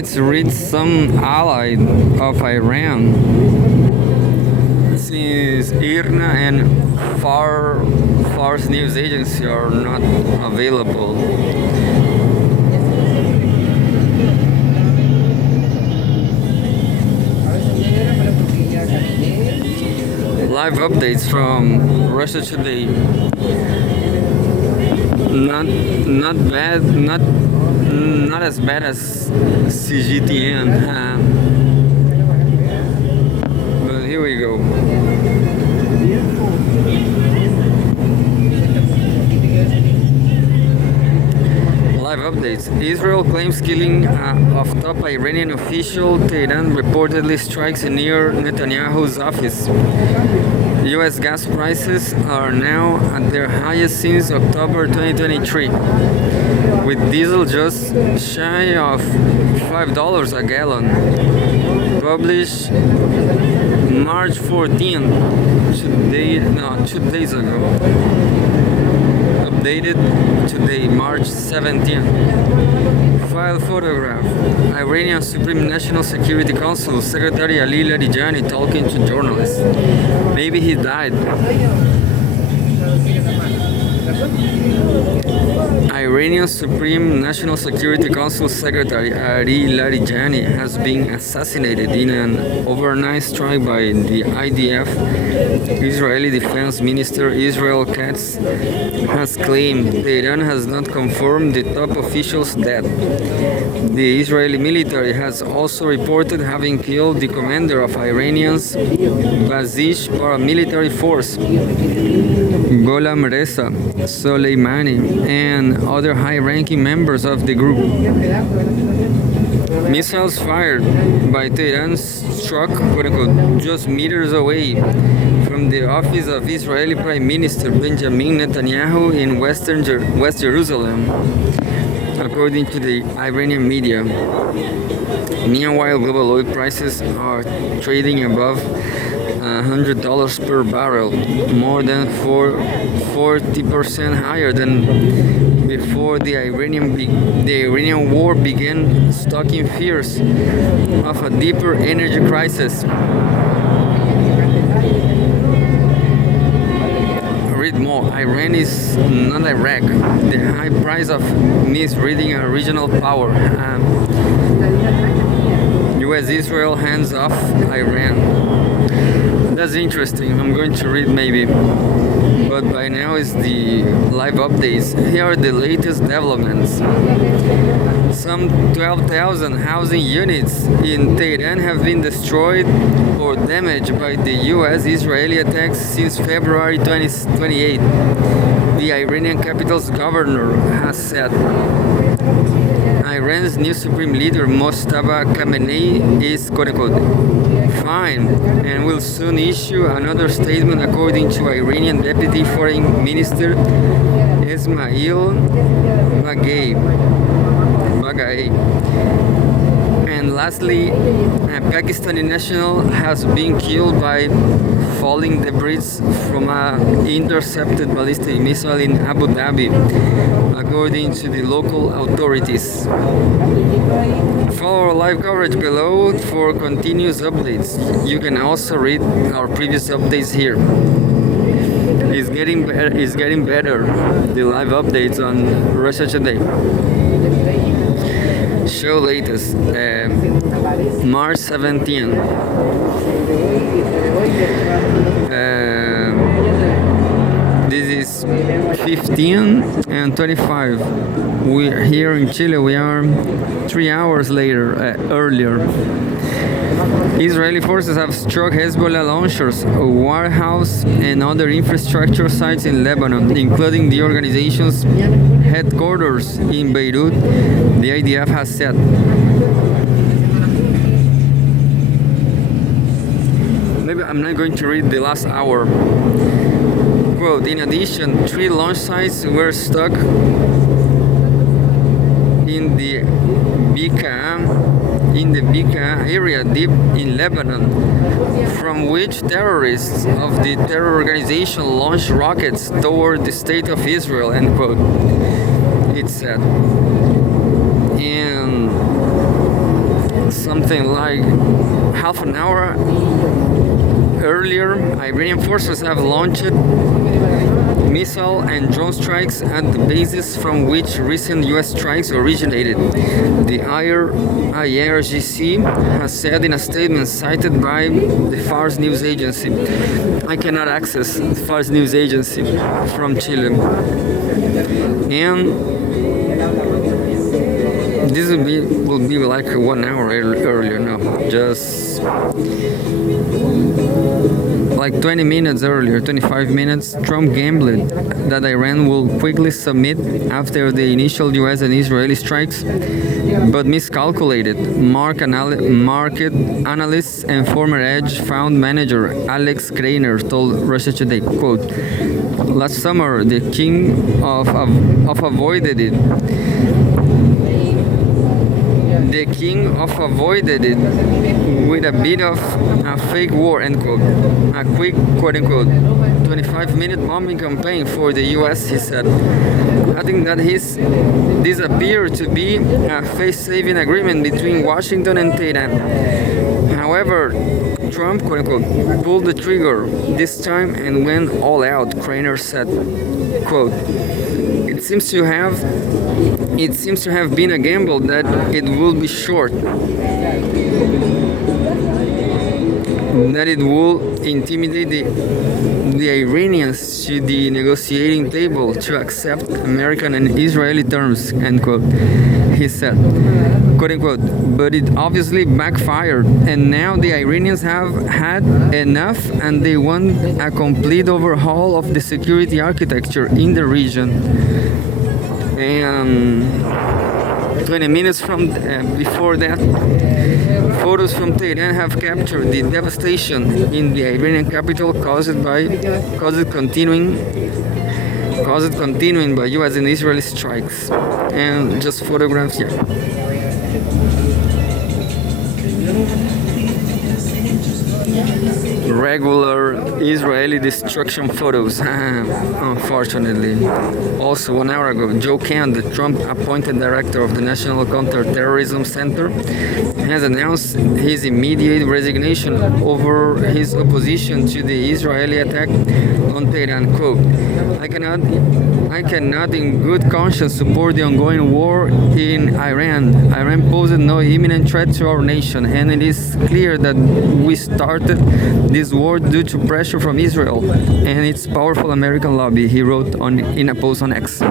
let's read some ally of Iran, since IRNA and Fars News Agency are not available. Live updates from Russia Today. Not bad, not as bad as CGTN, but here we go. Live updates. Israel claims killing of top Iranian official. Tehran reportedly strikes near Netanyahu's office. U.S. gas prices are now at their highest since October 2023, with diesel just shy of $5 a gallon. Published March 14, 2 days ago. Updated today, March 17. File photograph. Iranian Supreme National Security Council Secretary Ali Larijani talking to journalists. Maybe he died. Iranian Supreme National Security Council Secretary Ali Larijani has been assassinated in an overnight strike by the IDF. Israeli Defense Minister Israel Katz has claimed Tehran has not confirmed the top official's death. The Israeli military has also reported having killed the commander of Iranian's Bazish paramilitary force, Gholam Reza Soleimani, and other high-ranking members of the group. Missiles fired by Tehran struck, quote-unquote, just meters away from the office of Israeli Prime Minister Benjamin Netanyahu in West Jerusalem, according to the Iranian media. Meanwhile, global oil prices are trading above $100 per barrel, more than 40% higher than before the Iranian war began, stoking fears of a deeper energy crisis. Read more. Iran is not Iraq. The high price of misreading a regional power. U.S. Israel hands off Iran. That's interesting. I'm going to read maybe. But by now is the live updates. Here are the latest developments. Some 12,000 housing units in Tehran have been destroyed or damaged by the U.S.-Israeli attacks since February 28. The Iranian capital's governor has said. Iran's new supreme leader Mojtaba Khamenei is quote-unquote fine and will soon issue another statement, according to Iranian Deputy Foreign Minister Ismail Baghai. And lastly, a Pakistani national has been killed by falling debris from an intercepted ballistic missile in Abu Dhabi, according to the local authorities. Follow our live coverage below for continuous updates. You can also read our previous updates here. It's getting better, the live updates on Russia Today. Show latest, March 17. This is 15 and 25. We're here in Chile. We are 3 hours earlier. Israeli forces have struck Hezbollah launchers, a warehouse, and other infrastructure sites in Lebanon, including the organization's headquarters in Beirut, the IDF has said. Maybe I'm not going to read the last hour. Quote, in addition, 3 launch sites were struck in the Bekaa area deep in Lebanon, from which terrorists of the terror organization launched rockets toward the state of Israel, end quote, it said. And something like half an hour earlier, Iranian forces have launched missile and drone strikes at the bases from which recent US strikes originated. The IRGC has said in a statement cited by the Fars news agency. I cannot access the Fars news agency from Chile. And this will be like 1 hour earlier, no, just like 20 minutes earlier, 25 minutes. Trump gambled that Iran will quickly submit after the initial US and Israeli strikes, but miscalculated. Market analysts and former hedge fund manager Alex Krainer told Russia Today, quote, last summer the king of avoided it. The king of avoided it with a bit of a fake war, end quote. A quick, quote unquote, 25-minute bombing campaign for the US, he said. Adding that this appeared to be a face-saving agreement between Washington and Tehran. However, Trump, quote unquote, pulled the trigger this time and went all out, Krainer said, quote, It seems to have been a gamble that it will be short, that it will intimidate the Iranians to the negotiating table to accept American and Israeli terms, end quote, he said, quote unquote, but it obviously backfired, and now the Iranians have had enough and they want a complete overhaul of the security architecture in the region. And 20 minutes from before that, photos from Tehran have captured the devastation in the Iranian capital caused continuing by US and Israeli strikes. And just photographs here. Regular Israeli destruction photos, unfortunately. Also, 1 hour ago, Joe Kahn, the Trump-appointed director of the National Counterterrorism Center, has announced his immediate resignation over his opposition to the Israeli attack on Tehran. Quote, I cannot in good conscience support the ongoing war in Iran. Iran poses no imminent threat to our nation, and it is clear that we started this war due to pressure from Israel and its powerful American lobby, he wrote in a post on X.